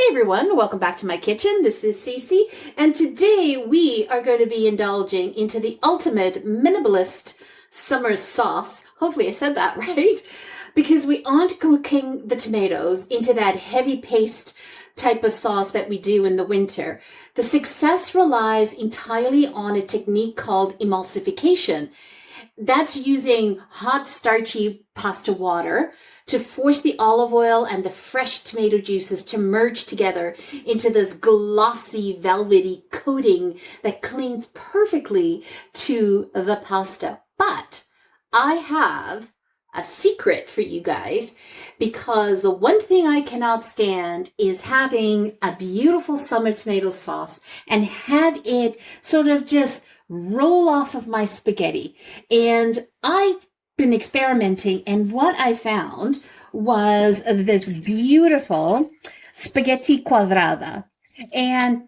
Hey everyone, welcome back to my kitchen. This is Cece, and today we are going to be indulging into the ultimate minimalist summer sauce. Hopefully I said that right, because we aren't cooking the tomatoes into that heavy paste type of sauce that we do in the winter. The success relies entirely on a technique called emulsification. That's using hot starchy pasta water to force the olive oil and the fresh tomato juices to merge together into this glossy, velvety coating that clings perfectly to the pasta. But I have a secret for you guys, because the one thing I cannot stand is having a beautiful summer tomato sauce and have it sort of just roll off of my spaghetti. And I've been experimenting, and what I found was this beautiful Spaghetti Quadrati. And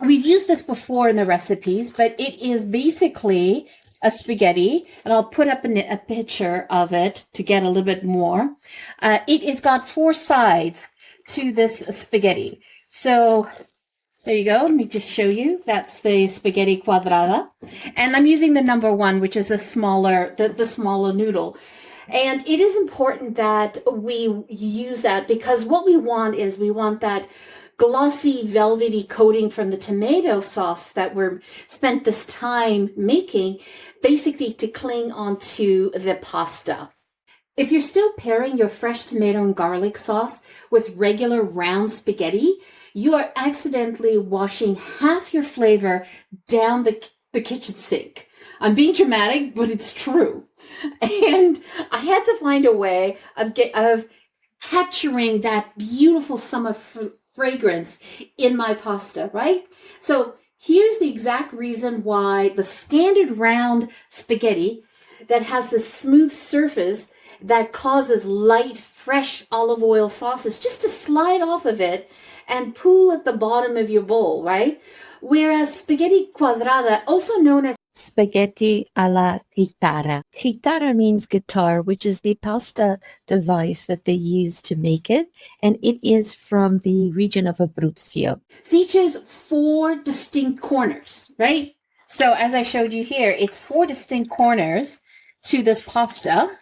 we've used this before in the recipes, but it is basically a spaghetti, and I'll put up a picture of it to get a little bit more. It has got four sides to this spaghetti. So there you go. Let me just show you. That's the Spaghetti Quadrati. And I'm using the number one, which is the smaller noodle. And it is important that we use that, because what we want is we want that glossy, velvety coating from the tomato sauce that we're spent this time making, basically to cling onto the pasta. If you're still pairing your fresh tomato and garlic sauce with regular round spaghetti, you are accidentally washing half your flavor down the kitchen sink. I'm being dramatic, but it's true. And I had to find a way of capturing that beautiful summer fragrance in my pasta, right? So here's the exact reason why the standard round spaghetti that has this smooth surface that causes light, fresh olive oil sauces just to slide off of it and pool at the bottom of your bowl, right? Whereas Spaghetti Quadrati, also known as Spaghetti alla Chitarra. Chitarra means guitar, which is the pasta device that they use to make it, and it is from the region of Abruzzo. Features four distinct corners, right? So as I showed you here, it's four distinct corners to this pasta.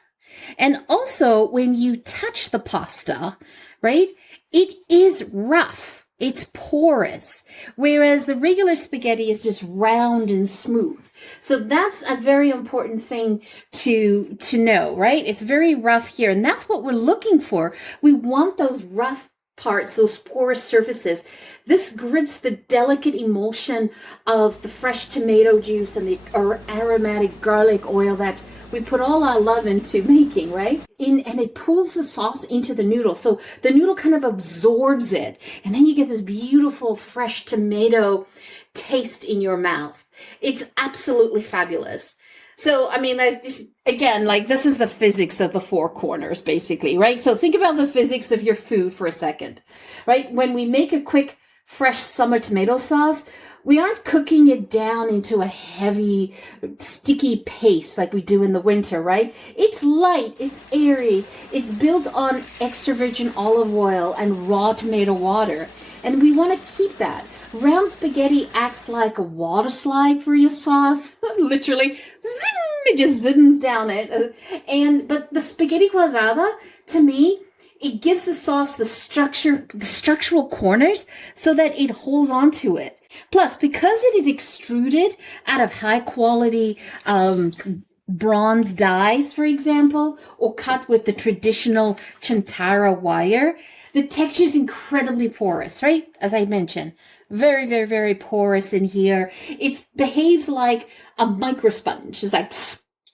And also, when you touch the pasta, right, it is rough. It's porous, whereas the regular spaghetti is just round and smooth. So that's a very important thing to know, right? It's very rough here, and that's what we're looking for. We want those rough parts, those porous surfaces. This grips the delicate emulsion of the fresh tomato juice and the aromatic garlic oil that we put all our love into making, right? And it pulls the sauce into the noodle. So the noodle kind of absorbs it. And then you get this beautiful fresh tomato taste in your mouth. It's absolutely fabulous. So, I mean, again, like, this is the physics of the four corners, basically, right? So think about the physics of your food for a second, right? When we make a quick, fresh summer tomato sauce, we aren't cooking it down into a heavy, sticky paste like we do in the winter, right? It's light, it's airy, it's built on extra virgin olive oil and raw tomato water, and we want to keep that. Round spaghetti acts like a water slide for your sauce. Literally, zoom, it just zims down it. But the Spaghetti Quadrati, to me, it gives the sauce the structural corners so that it holds on to it. Plus, because it is extruded out of high quality bronze dies, for example, or cut with the traditional chintara wire, the texture is incredibly porous, right? As I mentioned, very, very, very porous in here. It behaves like a microsponge. It's like,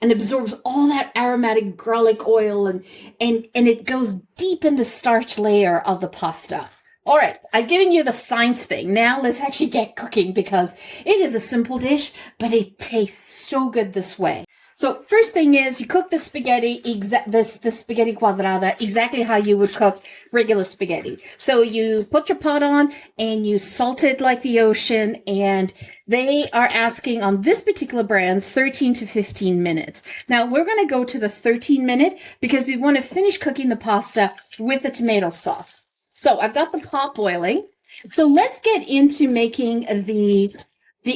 and absorbs all that aromatic garlic oil, and it goes deep in the starch layer of the pasta. All right, I've given you the science thing. Now let's actually get cooking, because it is a simple dish, but it tastes so good this way. So first thing is, you cook the spaghetti, the Spaghetti Quadrati, exactly how you would cook regular spaghetti. So you put your pot on and you salt it like the ocean, and they are asking on this particular brand 13 to 15 minutes. Now we're going to go to the 13-minute because we want to finish cooking the pasta with the tomato sauce. So I've got the pot boiling. So let's get into making the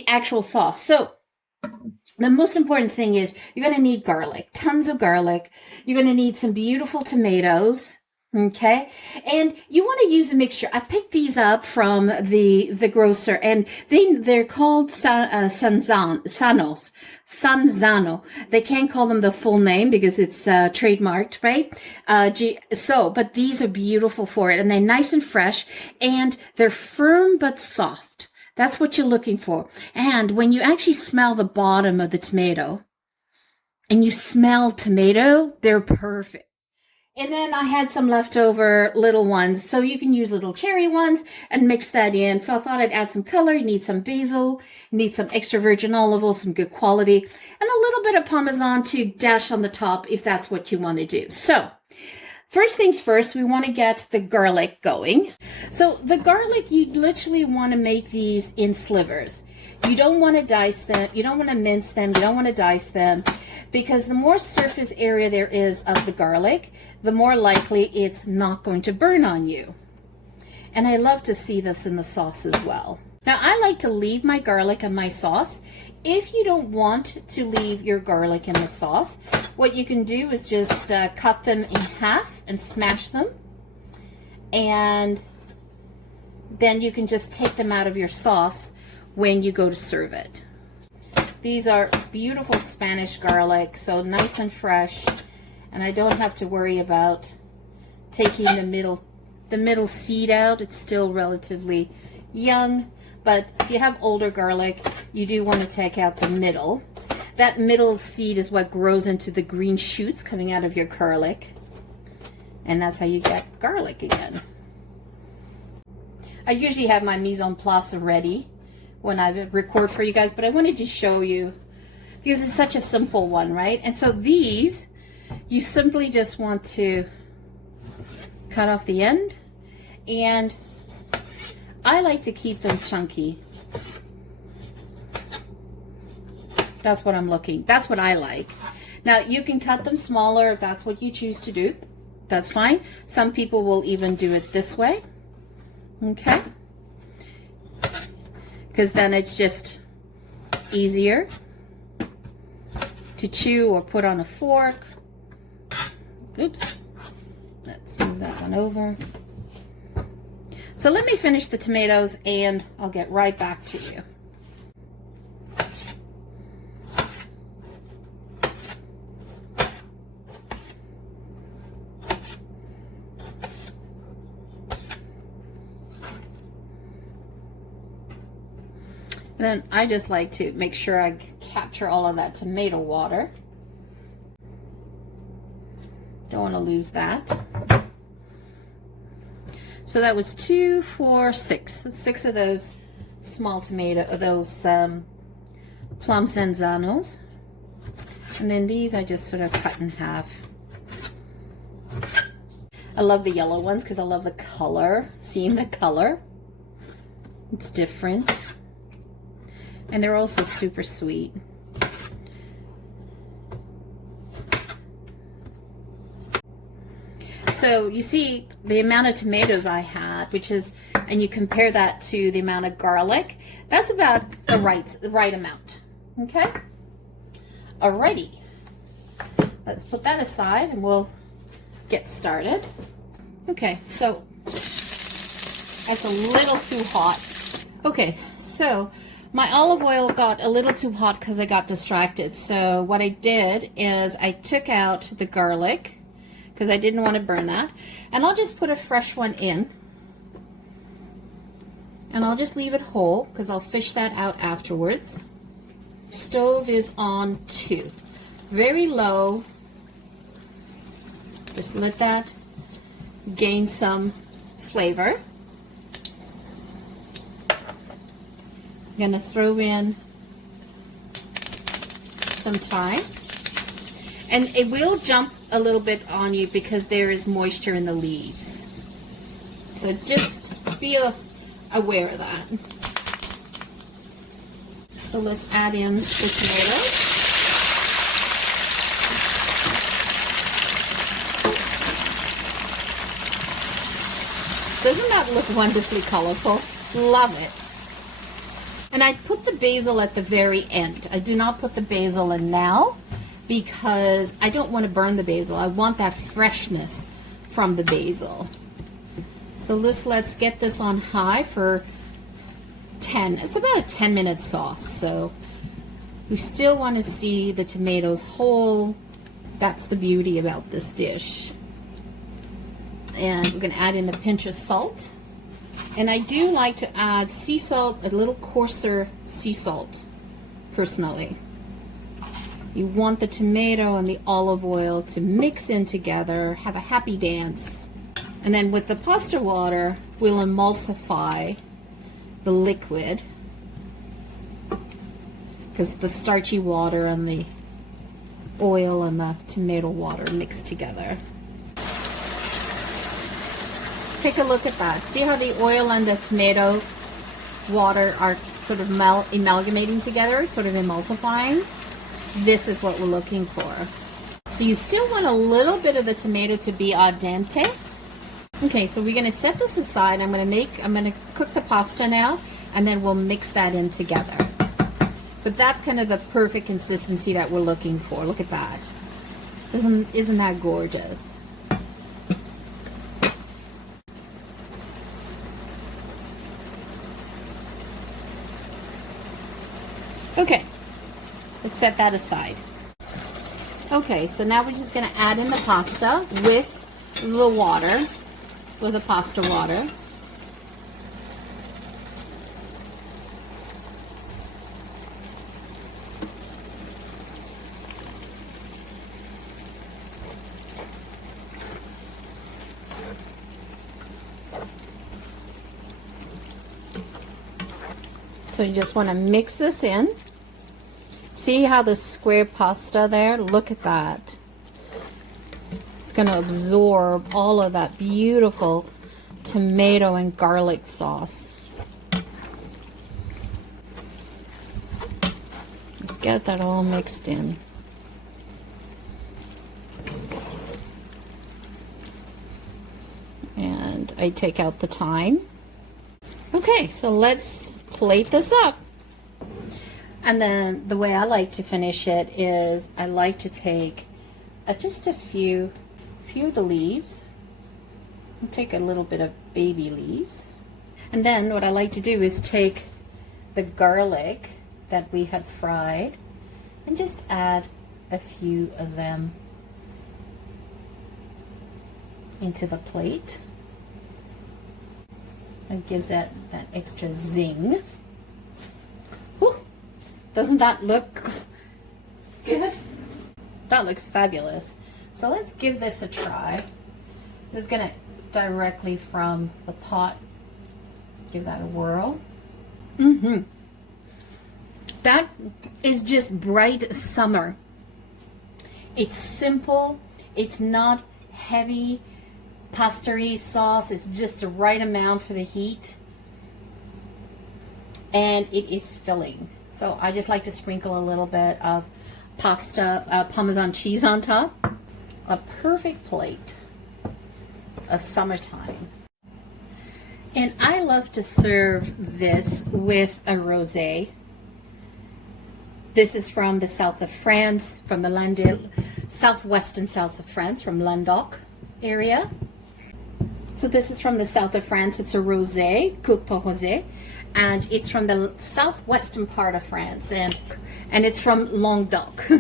actual sauce. So the most important thing is you're going to need garlic, tons of garlic. You're going to need some beautiful tomatoes. Okay. And you want to use a mixture. I picked these up from the grocer, and they're called Sanzano. They can't call them the full name because it's trademarked, right? But these are beautiful for it, and they're nice and fresh, and they're firm but soft. That's what you're looking for. And when you actually smell the bottom of the tomato, and you smell tomato, they're perfect. And then I had some leftover little ones, so you can use little cherry ones and mix that in. So I thought I'd add some color. You need some basil, you need some extra virgin olive oil, some good quality, and a little bit of Parmesan to dash on the top if that's what you want to do. So first things first, we want to get the garlic going. So the garlic, you literally want to make these in slivers. You don't want to dice them. You don't want to mince them. You don't want to dice them, because the more surface area there is of the garlic, the more likely it's not going to burn on you. And I love to see this in the sauce as well. Now, I like to leave my garlic in my sauce. If you don't want to leave your garlic in the sauce, what you can do is just cut them in half and smash them. And then you can just take them out of your sauce when you go to serve it. These are beautiful Spanish garlic, so nice and fresh, and I don't have to worry about taking the middle seed out. It's still relatively young, but if you have older garlic, you do want to take out the middle. That middle seed is what grows into the green shoots coming out of your garlic, and that's how you get garlic again. I usually have my mise en place ready when I record for you guys, but I wanted to show you because it's such a simple one, right? And so these, you simply just want to cut off the end, and I like to keep them chunky. That's what I like. Now, you can cut them smaller if that's what you choose to do. That's fine. Some people will even do it this way. Okay? Because then it's just easier to chew or put on a fork. Oops. Let's move that one over. So let me finish the tomatoes and I'll get right back to you. And then I just like to make sure I capture all of that tomato water. Don't want to lose that. So that was 2, 4, 6. 6 of those small plum zanzanos. And then these I just sort of cut in half. I love the yellow ones because I love the color. Seeing the color. It's different. And they're also super sweet. So you see the amount of tomatoes I had, which is, and you compare that to the amount of garlic, that's about the right amount. Okay? Alrighty. Let's put that aside and we'll get started. Okay, so that's a little too hot. Okay, so my olive oil got a little too hot because I got distracted. So what I did is I took out the garlic because I didn't want to burn that. And I'll just put a fresh one in. And I'll just leave it whole because I'll fish that out afterwards. Stove is on 2. Very low. Just let that gain some flavor. I'm going to throw in some thyme. And it will jump a little bit on you because there is moisture in the leaves. So just be aware of that. So let's add in the tomatoes. Doesn't that look wonderfully colorful? Love it. And I put the basil at the very end. I do not put the basil in now because I don't want to burn the basil. I want that freshness from the basil. So let's get this on high for 10. It's about a 10-minute sauce. So we still want to see the tomatoes whole. That's the beauty about this dish. And we're going to add in a pinch of salt. And I do like to add sea salt, a little coarser sea salt, personally. You want the tomato and the olive oil to mix in together, have a happy dance. And then with the pasta water, we'll emulsify the liquid, because the starchy water and the oil and the tomato water mix together. Take a look at that. See how the oil and the tomato water are sort of amalgamating together, sort of emulsifying? This is what we're looking for. So you still want a little bit of the tomato to be al dente. Okay, so we're going to set this aside. I'm going to cook the pasta now, and then we'll mix that in together. But that's kind of the perfect consistency that we're looking for. Look at that. Isn't that gorgeous? Okay, let's set that aside. Okay, so now we're just going to add in the pasta with the water, with the pasta water. So you just want to mix this in. See how the square pasta there? Look at that. It's going to absorb all of that beautiful tomato and garlic sauce. Let's get that all mixed in. And I take out the thyme. Okay, so let's plate this up. And then the way I like to finish it is I like to take just a few of the leaves. I'll take a little bit of baby leaves. And then what I like to do is take the garlic that we had fried and just add a few of them into the plate. It gives that extra zing. Whew. Doesn't that look good? That looks fabulous. So let's give this a try. This is gonna directly from the pot. Give that a whirl. That is just bright summer. It's simple. It's not heavy pasta-y sauce. It's just the right amount for the heat. And it is filling. So I just like to sprinkle a little bit of pasta, Parmesan cheese on top. A perfect plate of summertime. And I love to serve this with a rosé. This is from the south of France, from the southwestern south of France, from Languedoc area. So this is from the south of France. It's a rosé, Courte Rosé, and it's from the southwestern part of France, and it's from Languedoc.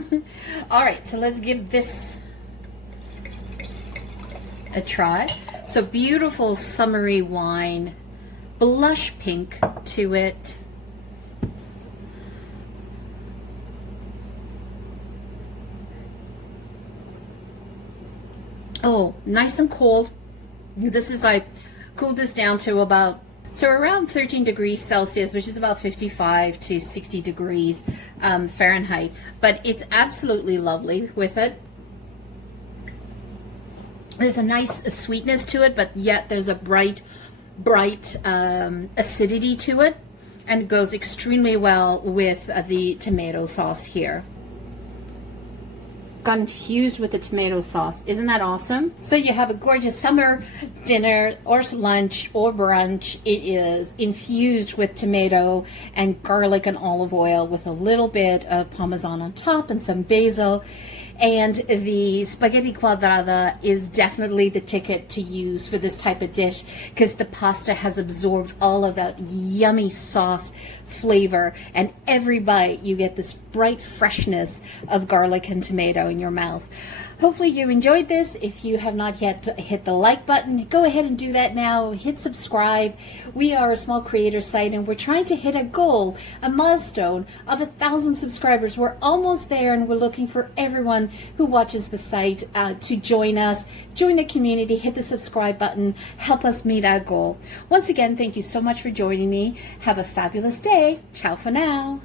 All right, so let's give this a try. So beautiful summery wine, blush pink to it. Oh, nice and cold. This is, I cooled this down to about, so around 13 degrees Celsius, which is about 55 to 60 degrees Fahrenheit. But it's absolutely lovely with it. There's a nice sweetness to it, but yet there's a bright acidity to it. And it goes extremely well with the tomato sauce here. got infused with the tomato sauce. Isn't that awesome? So you have a gorgeous summer dinner or lunch or brunch. It is infused with tomato and garlic and olive oil with a little bit of Parmesan on top and some basil. And the Spaghetti Quadrata is definitely the ticket to use for this type of dish because the pasta has absorbed all of that yummy sauce flavor, and every bite you get this bright freshness of garlic and tomato in your mouth. Hopefully you enjoyed this. If you have not yet hit the like button, go ahead and do that now. Hit subscribe. We are a small creator site and we're trying to hit a goal, a milestone of 1,000 subscribers. We're almost there, and we're looking for everyone who watches the site to join us, join the community, hit the subscribe button, help us meet our goal. Once again, thank you so much for joining me. Have a fabulous day. Ciao for now.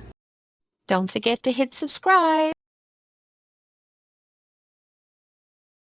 Don't forget to hit subscribe.